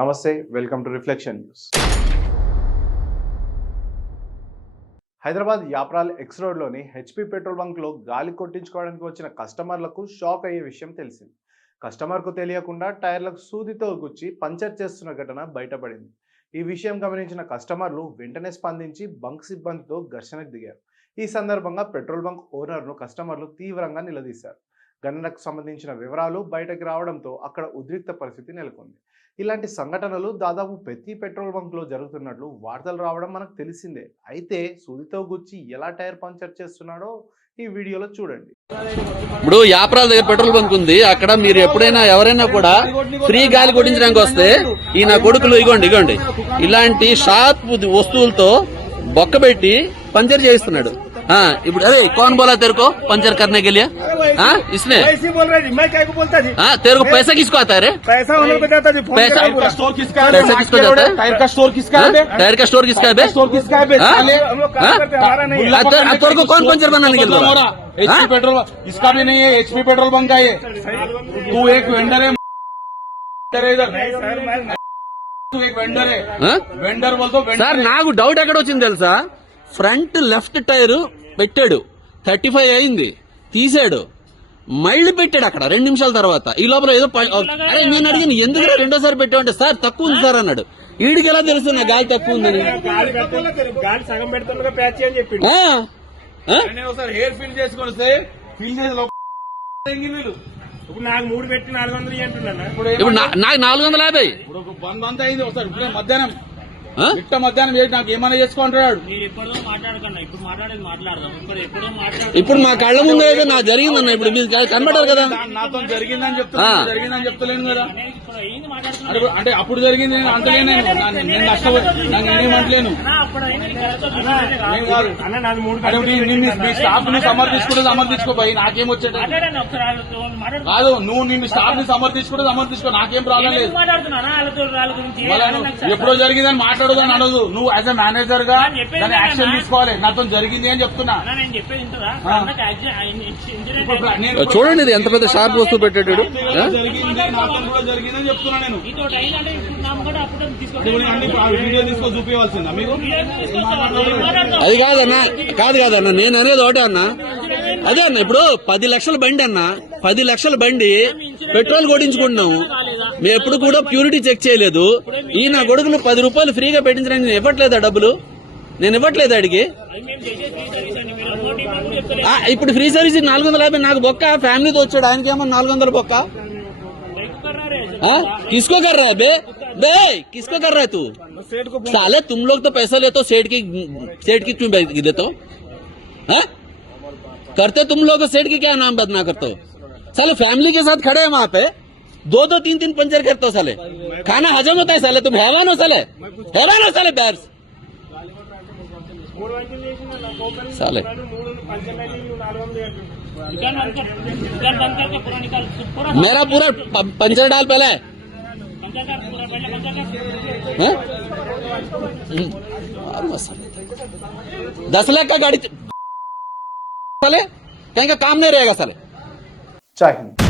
నమస్తే, welcome to reflection news. Hyderabad Yapral X రోడ్లోని HP petrol బంక్లో గాలి కొట్టించుకోవడానికి వచ్చిన కస్టమర్లకు షాక్ అయ్యే విషయం తెలిసింది. కస్టమర్కు తెలియకుండా టైర్లకు సూదితో గుచ్చి పంచర్ చేస్తున్న ఘటన బయటపడింది. ఈ విషయం గమనించిన కస్టమర్లు వెంటనే స్పందించి బంక్ సిబ్బందితో ఘర్షణకు దిగారు. ఈ సందర్భంగా పెట్రోల్ బంక్ ఓనర్ను కస్టమర్లు తీవ్రంగా నిలదీశారు. ఘటనకు సంబంధించిన వివరాలు బయటకు రావడంతో అక్కడ ఉద్రిక్త పరిస్థితి నెలకొంది. ఇలాంటి సంఘటనలు దాదాపు ప్రతి పెట్రోల్ బంక్లో జరుగుతున్నట్లు వార్తలు రావడం మనకు తెలిసిందే. అయితే సూదితో గుచ్చి ఎలా టైర్ పంచర్ చేస్తున్నాడో ఈ వీడియోలో చూడండి. ఇప్పుడు యాప్రాల్ దగ్గర పెట్రోల్ బంక్ ఉంది. అక్కడ మీరు ఎప్పుడైనా ఎవరైనా కూడా ఫ్రీ గాలి కొట్టించడానికి వస్తే ఈ నా కొడుకులు ఇగోండి ఇలాంటి షార్ప్ వస్తువులతో బొక్కబెట్టి పంచర్ చేయిస్తున్నాడు. ఇప్పుడు अरे कौन बोला तेरे को पंचर करने के लिए? इसने ऐसे बोल रहे मैं क्या को बोलता जी? तेरे को पैसा किसको आता है रे? पैसा उन्हें को जाता जी। पैसा का स्टोर किसका है? पैसा किसको जाता है? टायर का स्टोर किसका है? टायर का स्टोर किसका है? स्टोर किसका है? हम लोग काम करते हमारा नहीं है। तेरे को कौन पंचर बनाने के लिए? एचपी पेट्रोल इसका भी नहीं है। एचपी पेट्रोल पंप का ये तू एक वेंडर है इधर तू एक वेंडर है वेंडर बोल तो సార్ నాకు డౌట్ ఎక్కడ వచ్చింది తెలుసా? ఫ్రంట్ లెఫ్ట్ టైర్ పెట్టాడు, 35 అయింది, తీసాడు, మళ్ళీ పెట్టాడు అక్కడ 2 నిమిషాల తర్వాత. ఈ లోపల ఏదో అరే నేను అడిగిన ఎందుకు రెండోసారి పెట్టామంటే సార్ తక్కువ ఉంది సార్ అన్నాడు. వీడికి ఎలా తెలుసు నా గాలి తక్కువ ఉందని? సగం పెడుతున్నా ప్యాచ్ అని చెప్పి హెయిర్ ఫిల్ చేసుకొని ఫిల్ చేసి ఇప్పుడు నాకు 3 పెట్టి 400 అంటున్నా. ఇప్పుడు నాకు 450. ఇప్పుడు 100 అంతా అయింది. ఒకసారి ఇప్పుడే మధ్యాహ్నం మధ్యాహ్నం చేసి నాకు ఏమైనా చేసుకుంటాడు. ఇప్పుడు మా కళ్ళ ముందు అయితే నాకు జరిగిందన్న. ఇప్పుడు మీరు కనబడారు కదా, నాతో జరిగిందని చెప్తలేను కదా. అంటే అప్పుడు జరిగింది నేను అంటలేను. నేను నష్టపోయి నేనేమంటలేను. మీ స్టాఫ్ ని సమర్థించుకోపోయి నాకేం వచ్చేట కాదు. నువ్వు నిన్ను స్టాఫ్ ని సమర్థించుకో నాకేం ప్రాబ్లం లేదు. ఎప్పుడో జరిగిందని మాట్లాడదని అనదు. నువ్వు యాజ్ ఎ మేనేజర్ గా దాన్ని యాక్షన్ తీసుకోవాలి. నాతో జరిగింది అని చెప్తున్నా. చూడండి ఇది ఎంత పెద్ద షార్ప్ వస్తువు పెట్టాడు. జరిగిందని చెప్తున్నా నేను. వీడియో తీసుకొని చూపించాల్సిందా మీకు? అది కాదన్నా నేను అనేది ఒకటే అన్నా. అదే అన్న, ఇప్పుడు 10 లక్షల బండి అన్న, 10 లక్షల బండి పెట్రోల్ కొట్టించుకుంటున్నాము. మేము ఎప్పుడు కూడా ప్యూరిటీ చెక్ చేయలేదు. ఈ నా గొడుగులు 10 రూపాయలు ఫ్రీగా పెట్టించడానికి నేను ఇవ్వట్లేదా డబ్బులు? నేను ఇవ్వట్లేదు అడిగి. ఇప్పుడు ఫ్రీ సర్వీస్ 450 నాకు బొక్క. ఫ్యామిలీతో వచ్చాడు, ఆయనకేమో 400 బొక్క. किसको कर रहा है बे किसको कर रहा है तू? साले तुम लोग तो पैसा लेते हो, सेठ की क्यों देते हो? करते तुम लोग सेठ की क्या नाम बदनाम करते हो? साले फैमिली के साथ खड़े हैं वहां पे, 2-2 3-3 पंचर करते हो. साले खाना हजम होता है? साले तुम हैवान हो? साले बैर्स साले. मेरा पूरा पंचर डाल पहले. 10 लाख का गाड़ी साले कहीं का काम नहीं रहेगा साले. जय हिंद.